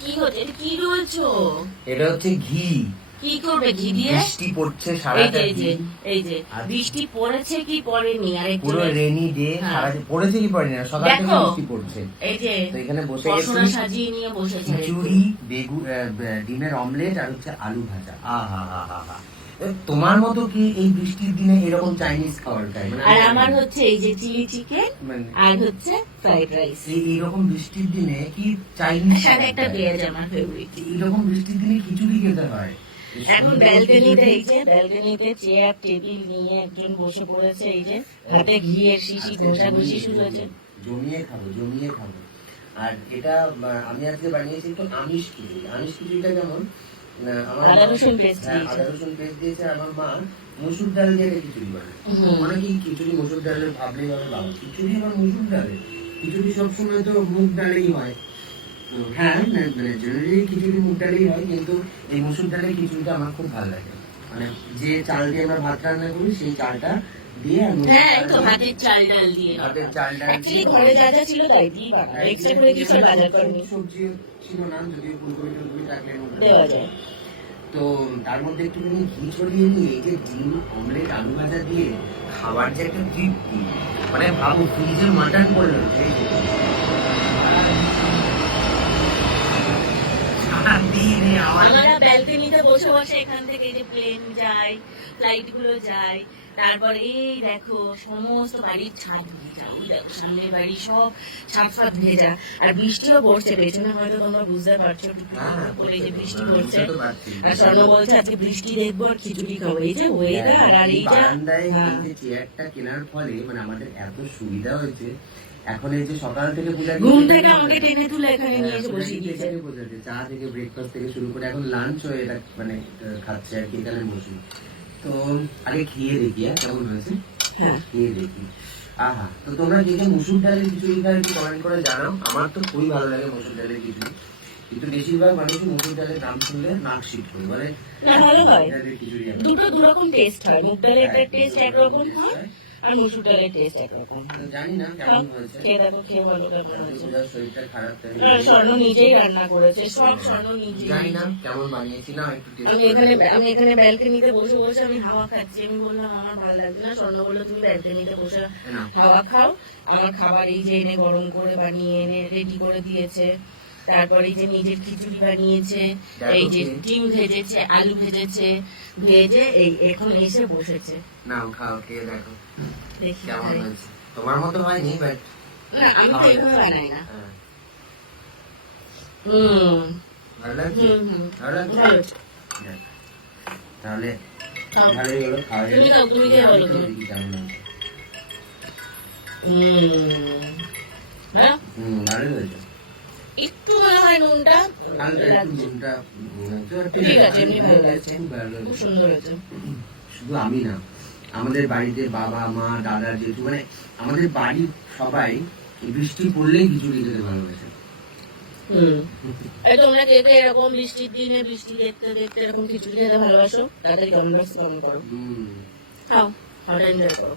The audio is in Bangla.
কি হচ্ছে? এটা কি রয়েছো? এটা হচ্ছে ঘি। কি করবে ঘি দিয়ে? বৃষ্টি পড়ছে সারাটা দিন। এই যে বৃষ্টি পড়েছে কি পড়েনি? আর পুরো রেনি ডে সারাদিন পড়েছে কি পড়েনি না, সকাল থেকে বৃষ্টি পড়ছে। এই যে তো এখানে বসে পড়াশোনা সাজিয়ে নিয়ে বসেছে। খিচুড়ি, বেগুন, ডিমের অমলেট আর হচ্ছে আলু ভাজা। আহা হা হা হা। তোমার মতো কি এই বৃষ্টির দিনে এরকম চাইনিজ খাবার খায়? আর আমার হচ্ছে এই যে চিলি চিকেন আর হচ্ছে ফ্রাইড রাইস। এইরকম বৃষ্টির দিনে কি চাইনিজ সাথে একটা পেঁয়াজ আমার ফেভারিট। এইরকম বৃষ্টির দিনে খিচুড়ি খেতে হয়। এখন ব্যালকনিতে এই যে ব্যালকনিতে চেয়ার টেবিল নিয়ে একজন বসে পড়েছে, এই যে হাতে ঘিয়ের শিশি ঘষাঘষি শুরু হয়েছে। জমিয়ে খাবো, জমিয়ে খাবো। আর এটা আমি আজকে বানিয়েছি একটু আমিষ খিচুড়ি। আমিষ খিচুড়িটা যেমন আদা রসুন পেস্ট দিয়েছে আমার মা। মসুর ডাল দিয়ে খিচুড়ি বানায়। অনেকেই খিচুড়ি মসুর ডালের ভাবলেই হবে বাবা, খিচুড়ি আবার মসুর ডালে। খিচুড়ি সবসময় তো মুগ ডালেই হয়। হ্যাঁ, মানে জেনারেলি খিচুড়ি মুগ ডালেই হয়, কিন্তু এই মসুর ডালের খিচুড়িটা আমার খুব ভালো লাগে। মানে যে চাল দিয়ে আমরা ভাত রান্না করি সেই চালটা দিয়ে হাতের চাল ডাল দিয়ে ঘরে যা যা ছিল তাই দিয়ে এক্সট্রা করে কিছু বাজার করনি, সবজি ছিল না, যদি ফুলকপি টুলকপি থাকলে দেওয়া যায়। তো তার মধ্যে একটুখানি ঘি ছড়িয়ে নিয়ে এই যে ডিম অমলেট আলু ভাজা দিয়ে খাবার যে একটা তৃপ্তি, মানে ভাবো ফ্রিজের মাটন করলো আমরা ব্যালকনিতে বসে বসে এখান থেকে যে প্লেন যায়, ফ্লাইট গুলো যায়, তারপরে এই দেখো সমস্ত বাড়ির ছাদ ভেজা, ওই দেখো সামনের বাড়ি সব ছাদ ফাদ ভেজা, আর বৃষ্টিও পড়ছে পেছনে, হয়তো তোমরা বুঝতে পারছো করে যে বৃষ্টি পড়ছে। আর স্বর্ণ বলছে আজকে বৃষ্টি দেখবো আর খিচুড়ি খাবো। এই যে ওয়েদার আর এইটা চেয়ারটা কেনার ফলে মানে আমাদের এত সুবিধা হয়েছে। এখন এই যে সকাল থেকে ঘুম থেকে আমাকে টেনে তুলে এখানে নিয়ে এসে বসিয়ে দিয়েছে। চা থেকে ব্রেকফাস্ট থেকে শুরু করে এখন লাঞ্চ হয়ে এটা মানে খাচ্ছে আর কি এখানে বসে। তো আগে খেয়ে দেখি কেমন হয়েছে। হ্যাঁ খেয়ে দেখি। আহা, তো তোমরা যে মসুর ডালের খিচুড়ি খাই একটু কমেন্ট করে জানাও। আমার তো খুবই ভালো লাগে মসুর ডালের খিচুড়ি, কিন্তু বেশিরভাগ মানুষ মসুর ডালের নাম শুনলে নাক শীত করে বলে। ভালো হয়, দুটো দুরকম টেস্ট হয়, মুগ ডালের টেস্ট একরকম হয় আর মসুর ডালের টেস্ট একরকম। জানি না কেমন হয়েছে, খেয়ে দেখো, খেয়ে বলো কেমন হয়েছে। শরীরটা খারাপ, স্বর্ণ নিজেই রান্না করেছে, সব স্বর্ণ নিজেই। জানি না কেমন বানিয়েছি না একটু। আমি এখানে ব্যালকনিতে বসে বসে আমি হাওয়া খাচ্ছি। আমি বললাম আমার ভালো লাগছে না, স্বর্ণ বললো তুমি ব্যালকনিতে বসে হাওয়া খাও, আমার খাবার এই যে এনে গরম করে বানিয়ে এনে রেডি করে দিয়েছে। তারপরে এই যে নিজের খিচুড়ি বানিয়েছে, এই যে ডিম ভেজেছে, আলু ভেজেছে, ভেজে এই এখন এসে বসেছে। নাও খাও, খেয়ে দেখো দেখি কেমন হয়েছে। তোমার মতো হয়নি, বাট না আমি তো এইভাবে বানাই না। ভালো লাগছে, ভালো লাগছে। তাহলে ভালোই হলো, খাওয়া তুমি দাও, তুমি খেয়ে বলো তুমি কেমন হয়েছে। হ্যাঁ ভালোই হয়েছে, একটু মনে হয় নুনটা ঠিক আছে, এমনি ভালো লাগছে, খুব সুন্দর হয়েছে। শুধু আমি না, আমাদের বাড়িতে বাবা মা দাদা জেঠু মানে আমাদের বাড়ির সবাই বৃষ্টি পড়লেই খিচুড়ি খেতে ভালোবাসে। তোমরা কে কে এরকম বৃষ্টির দিনে বৃষ্টি দেখতে দেখতে এরকম খিচুড়ি খেতে ভালোবাসো? তাড়াতাড়ি কমেন্ট বক্সে কমেন্ট করো, খাও, খাওয়াটা এনজয় করো।